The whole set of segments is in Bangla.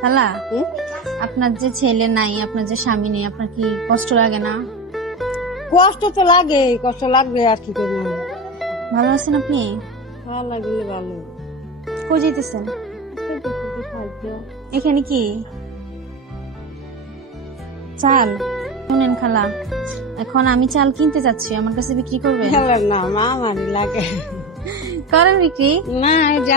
খালা, হুম? আপনার যে ছেলে নাই, আপনার যে স্বামী নেই, আপনার কি কষ্ট লাগে না? কষ্ট তো লাগে, কষ্ট লাগবে আর কি করবো। ভালো আছেন আপনি? ভালো লাগলে ভালো। কই যাইতেছেন? খেতে খেতে খাইতে। এখানে কি চাল? শুনেন খালা, এখন আমি চাল কিনতে যাচ্ছি, আমার কাছে বিক্রি করবেন? খেলার না আমারই লাগে। করেন বিক্রি? না এই যে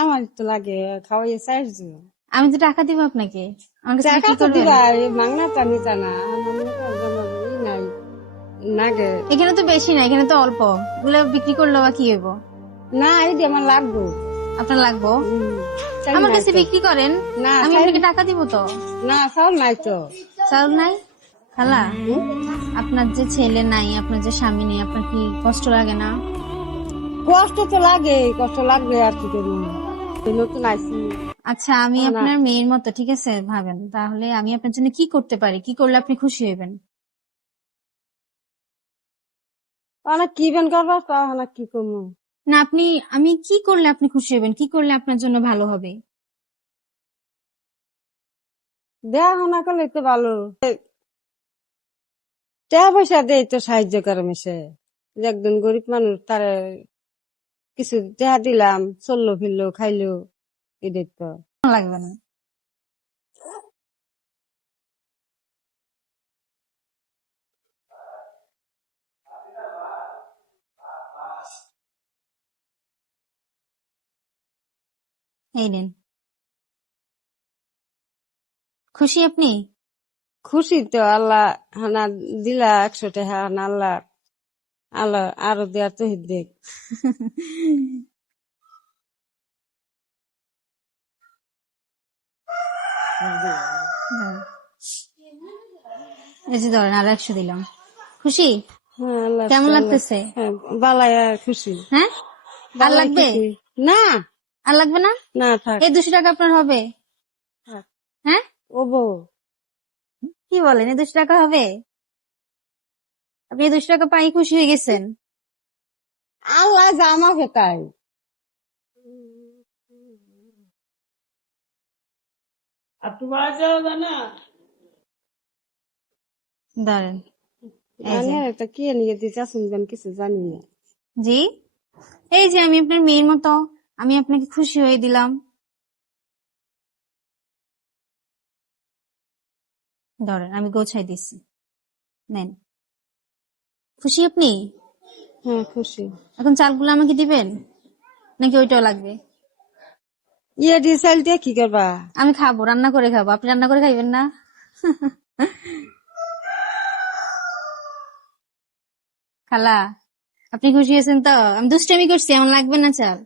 আমার তো লাগে খাওয়াই চাইছো। আমি তো টাকা দিব আপনাকে, আমার কাছে টাকা বিক্রি তো করবেন? দিবা এই মাংনাটা নিতা না আমার ই নাই নাগে। এখানে তো বেশি না, এখানে তো অল্প, এগুলো বিক্রি করলে বা কি হইব? না এই যে আমার লাগবো। আপনার লাগবো? চাল আমার নাই কাছে তো। বিক্রি করেন, না আমি চাল আপনাকে টাকা দিব তো। না চাল নাই তো। চাল নাই? খালা, হুম? আপনার যে ছেলে নাই, আপনার যে স্বামী নেই, আপনার কি কষ্ট লাগে না? কষ্ট তো লাগে, কষ্ট লাগবে আর কি করবো। এই নতুন আইসি আচ্ছা, আমি না আপনার মেয়ের মতো, ঠিক আছে ভাবেন, তাহলে আমি আপনার জন্য কি করতে পারি, কি করলে আপনি খুশি হইবেন? অনেক কি বেন করবা তাহলে কি করবো। না, আমি কি করলে আপনি খুশি হবেন, কি করলে আপনার জন্য ভালো হবে? দেয়া না করলে তো ভালো। টাকা পয়সা দেয় তো সাহায্য করে মেসে। যে একজন গরিব মানুষ তার কিছু টাকা দিলাম, চললো ফিরলো খাইলো, এটাই তো। লাগবে না। এই নেন, খুশি আপনি? খুশি তো আল্লাহ হানা দিলা 100 টাকা হানা আল্লাহ আল্লাহ আরো দেয়ার তো দেখ। হ্যাঁ। এই যে ধরেন, আরো 100 দিলাম। খুশি? হ্যাঁ আল্লাহ কেমন আল্লাহ লাগতেছে? হ্যাঁ বালাই খুশি হ্যাঁ, আর বালাই লাগবে? খুশি। না আর লাগবে না? না থাক এই 200 টাকা আপনার হবে? থাক। হ্যাঁ, ও বউ কি বলেন, এই 200 টাকা হবে? আপনি এই 200 টাকা পাই খুশি হয়ে গেছেন? আল্লাহ যা আমাকে তাই। দাঁড়ান, এই যে, এটা কি নিয়ে দিতে আসুন কিছু জানি না। জি, এই যে আমি আপনার মেয়ের মতো, আমি আপনাকে খুশি হয়ে দিলাম। ধরেন, আমি গোছাই দিচ্ছি, নেন। খুশি আপনি? হ্যাঁ খুশি। এখন চালগুলো আমাকে দিবেন, নাকি ওইটাও লাগবে? ইয়ে দিয়ে চাল দিয়ে কি করবা। আমি খাবো, রান্না করে খাবো, আপনি রান্না করে খাইবেন না? খালা, আপনি খুশি হয়েছেন তো? আমি দুষ্টামি করছি, আমার লাগবে না চাল।